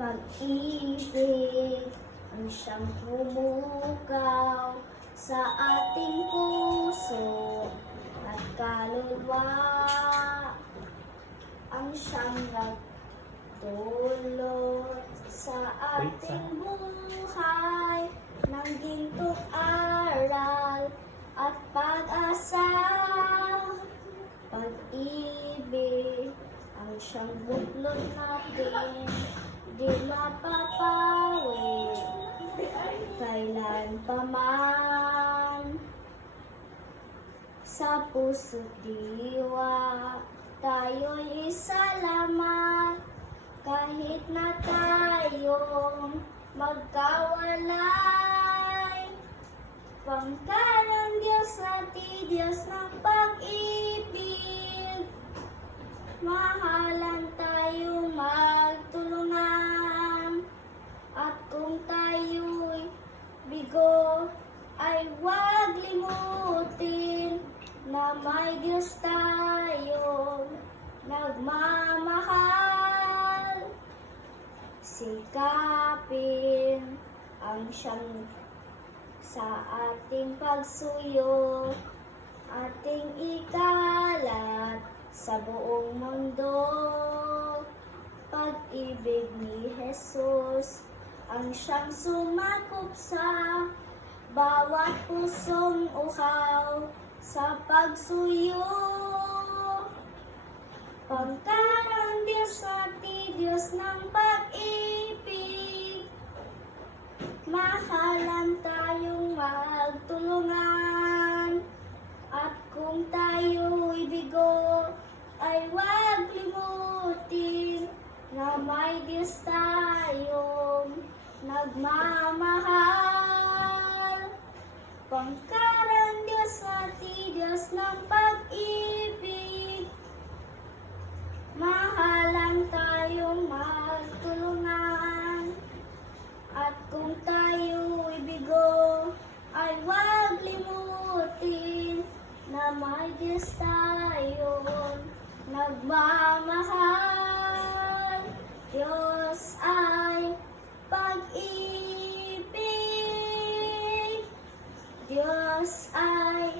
Pag-ibig ang siyang humugaw sa ating puso at kaluluwa, ang siyang nagdulot sa ating buhay ng gintong aral at pag-asa. Pag-ibig ang siyang buklod natin, di mapapawi kailan pa man. Sa puso't diwa tayo'y isa lamang, kahit na tayong magkawalay. Pangkarang Diyos natin, Diyos ng pag-ibig, mahalan tayong magtulungan. At kung tayo'y bigo, ay huwag limutin na may Diyos tayong nagmamahal. Sikapin ang siyang sa ating pagsuyo, ating ikalat sa buong mundo. Pag-ibig ni Jesus ang siyang sumakop sa bawat pusong uhaw sa pagsuyo. Pangkarang Diyos natin, Diyos ng pag-ibig, mahalan tayong magtulungan. At kung tayo'y bigo, ay huwag limutin na may Diyos tayong nagmamahal. Pangkarang Diyos natin, Diyos ng pag-ibig, mahalan tayong magtulungan. At kung tayo'y bigo, ay huwag limutin na may Diyos tayong nagmamahal. Diyos ay pag-ibig, Diyos ay